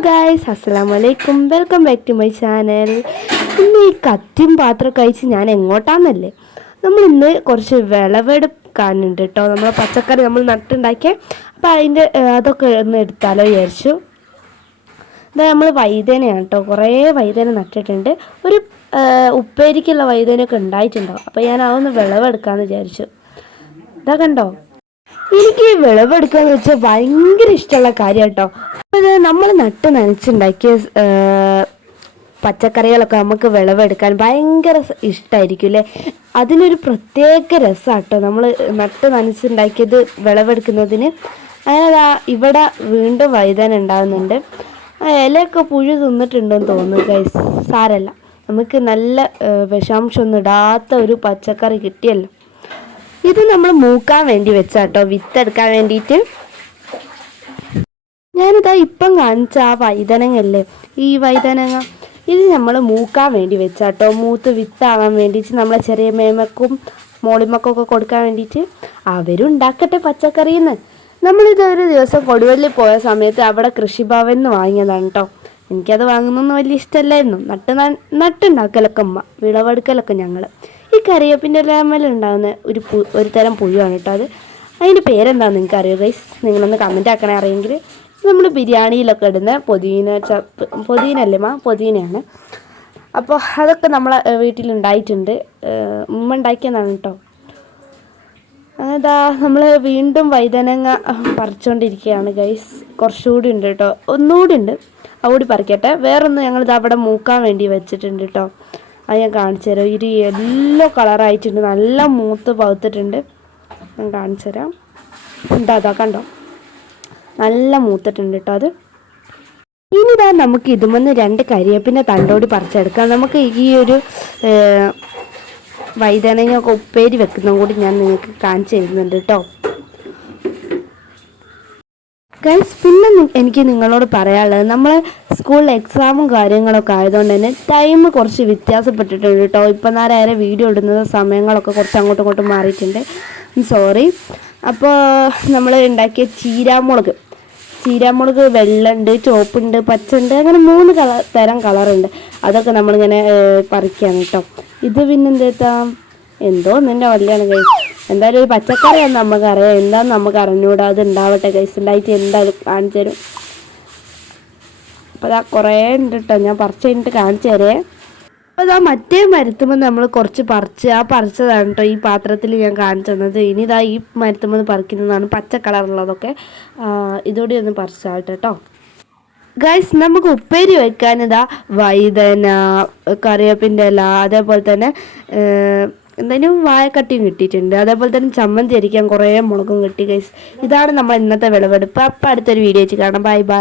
Guys, അസ്സലാമു അലൈക്കും. Welcome back to my channel. ഇന്ന് ഈ കത്തിയും പാത്രം കഴിച്ച് ഞാൻ എങ്ങോട്ടാന്നല്ലേ, നമ്മൾ ഇന്ന് കുറച്ച് വിളവെടുക്കാനുണ്ട് കേട്ടോ. നമ്മളെ പച്ചക്കറി നമ്മൾ നട്ടുണ്ടാക്കിയ, അപ്പം അതിൻ്റെ അതൊക്കെ ഒന്ന് എടുത്താലോ വിചാരിച്ചു. ഇതാ നമ്മൾ വൈതനയാണ് കേട്ടോ, കുറേ വൈതന നട്ടിട്ടുണ്ട്. ഒരു ഉപ്പേരിക്കുള്ള വൈതനയൊക്കെ ഉണ്ടായിട്ടുണ്ടാവും. അപ്പോൾ ഞാൻ അതൊന്ന് വിളവെടുക്കാമെന്ന് വിചാരിച്ചു. ഇതാ കണ്ടോ, എനിക്ക് വിളവെടുക്കാന്ന് വെച്ചാൽ ഭയങ്കര ഇഷ്ടമുള്ള കാര്യം കേട്ടോ. അത് നമ്മൾ നട്ട് നനച്ചുണ്ടാക്കിയ പച്ചക്കറികളൊക്കെ നമുക്ക് വിളവെടുക്കാൻ ഭയങ്കര ഇഷ്ടമായിരിക്കും അല്ലേ. അതിനൊരു പ്രത്യേക രസമാട്ടോ നമ്മൾ നട്ട് നനച്ചുണ്ടാക്കിയത് വിളവെടുക്കുന്നതിന്. അതാ ഇവിടെ വീണ്ടും വഴുതന ഉണ്ടാകുന്നുണ്ട്. ആ ഇലയൊക്കെ പുഴു തിന്നിട്ടുണ്ടെന്ന് തോന്നുന്നു ഗൈസ്. സാരല്ല, നമുക്ക് നല്ല വിഷാംശമൊന്നും ഇടാത്ത ഒരു പച്ചക്കറി കിട്ടിയല്ലോ. ഇത് നമ്മൾ മൂക്കാൻ വേണ്ടി വെച്ചാട്ടോ, വിത്തെടുക്കാൻ വേണ്ടിയിട്ട്. ഞാനിതാ ഇപ്പം കാണിച്ച ആ വഴുതനങ്ങല്ലേ, ഈ വഴുതനങ്ങ ഇത് നമ്മൾ മൂക്കാൻ വേണ്ടി വെച്ചാട്ടോ. മൂത്ത് വിത്താവാൻ വേണ്ടിയിട്ട് നമ്മളെ ചെറിയ മേമക്കും മോളിമക്കൊക്കെ കൊടുക്കാൻ വേണ്ടിയിട്ട്. അവരും ഉണ്ടാക്കട്ടെ പച്ചക്കറിന്ന്. നമ്മളിതൊരു ദിവസം കൊടുവള്ളി പോയ സമയത്ത് അവിടെ കൃഷിഭവനിൽ നിന്ന് വാങ്ങിയതാണ് കേട്ടോ. എനിക്കത് വാങ്ങുന്നൊന്നും വലിയ ഇഷ്ടമല്ലായിരുന്നു. നട്ടുണ്ടാക്കലൊക്കെ അമ്മ, വിളവെടുക്കലൊക്കെ ഞങ്ങൾ. ഈ കറിവേപ്പിൻ്റെ ഇലമേലുണ്ടാകുന്ന ഒരു തരം പുഴുവാണ് കേട്ടോ അത്. അതിൻ്റെ പേരെന്താണെന്ന് നിങ്ങൾക്ക് അറിയോ ഗൈസ്? നിങ്ങളൊന്ന് കമൻറ്റ് ആക്കണേ അറിയെങ്കിൽ. നമ്മൾ ബിരിയാണിയിലൊക്കെ ഇടുന്ന പുതിനയാണ്. അപ്പോൾ അതൊക്കെ നമ്മളെ വീട്ടിലുണ്ടായിട്ടുണ്ട്. ഉമ്മ ഉണ്ടാക്കിയതാണ് കേട്ടോ. അതാ നമ്മൾ വീണ്ടും വഴുതനങ്ങ പറിച്ചുകൊണ്ടിരിക്കുകയാണ് ഗൈസ്. കുറച്ചുകൂടി ഉണ്ട് കേട്ടോ, ഒന്നുകൂടി ഉണ്ട്. അതുകൂടി പറിക്കട്ടെ. വേറൊന്ന് ഞങ്ങളിത് അവിടെ മൂക്കാൻ വേണ്ടി വെച്ചിട്ടുണ്ട് കേട്ടോ. അത് ഞാൻ കാണിച്ചു തരാം. ഒരു യെല്ലോ കളറായിട്ടുണ്ട്, നല്ല മൂത്ത് പഴുത്തിട്ടുണ്ട്. ഞാൻ കാണിച്ചു തരാം. അതാ കണ്ടോ, നല്ല മൂത്തിട്ടുണ്ട് കേട്ടോ അത്. ഇനിതാ നമുക്ക് ഇതുമെന്ന് 2 കരിവേപ്പിൻ്റെ തണ്ടോടി പറിച്ചെടുക്കാം. നമുക്ക് ഈ ഒരു വഴുതനങ്ങയൊക്കെ ഉപ്പേരി വെക്കുന്നതും കൂടി ഞാൻ നിങ്ങൾക്ക് കാണിച്ചു തരുന്നുണ്ട് കേട്ടോ ഗൈസ്. പിന്നെ എനിക്ക് നിങ്ങളോട് പറയാനുള്ളത്, നമ്മൾ സ്കൂളിൽ എക്സാമും കാര്യങ്ങളൊക്കെ ആയതുകൊണ്ട് തന്നെ ടൈം കുറച്ച് വ്യത്യാസപ്പെട്ടിട്ടുണ്ട് കേട്ടോ. ഇപ്പം നേരെ വീഡിയോ ഇടുന്നത് സമയങ്ങളൊക്കെ കുറച്ച് അങ്ങോട്ടും ഇങ്ങോട്ടും മാറിയിട്ടുണ്ട്. സോറി. അപ്പോൾ നമ്മൾ ഉണ്ടാക്കിയ ചീരാമുളക് വെള്ളയുണ്ട്, ചുവപ്പുണ്ട്, പച്ചുണ്ട്, അങ്ങനെ 3 തരം കളറുണ്ട്. അതൊക്കെ നമ്മളിങ്ങനെ പറിക്കുകയാണ് കേട്ടോ. ഇത് പിന്നെന്താ എന്തോ നിൻ്റെ വള്ളിയാണ് ഗൈസ്. എന്തായാലും ഒരു പച്ചക്കറിയാണെന്ന് നമുക്കറിയാം, എന്താണെന്ന് നമുക്ക് അറിഞ്ഞൂടാ. അത് ഉണ്ടാവട്ടെ ഗൈസ്, ഉണ്ടായിട്ട് എന്തായാലും കാണിച്ചു തരും. അപ്പോൾ അതാ കുറേ ഉണ്ട് കേട്ടോ, ഞാൻ പറിച്ച് കഴിഞ്ഞിട്ട് കാണിച്ചു തരേ. അപ്പോൾ അതാ മറ്റേ മരത്തുമ്പോൾ നമ്മൾ കുറച്ച് പറിച്ചതാണ് കേട്ടോ ഈ പാത്രത്തിൽ ഞാൻ കാണിച്ചു തന്നത്. ഇനി ഇതാ ഈ മരത്തുമ്പോൾ പറിക്കുന്നതാണ് പച്ച കളറുള്ളതൊക്കെ. ഇതോടെ ഒന്ന് പറിച്ചാട്ടെ കേട്ടോ ഗൈസ്. നമുക്ക് ഉപ്പേരി വെക്കാൻ ഇതാ വഴുതന, കറിവേപ്പിൻ്റെ ഇല, അതേപോലെ തന്നെ എന്തായാലും വാഴക്കട്ടിയും കിട്ടിയിട്ടുണ്ട്. അതേപോലെ തന്നെ ചമ്മന്തി അരിക്കാൻ കുറേ മുളകും കിട്ടി ഗൈസ്. ഇതാണ് നമ്മൾ ഇന്നത്തെ വിളവെടുപ്പ്. അപ്പം അടുത്തൊരു വീഡിയോ വെച്ച് കാണാം. Bye bye.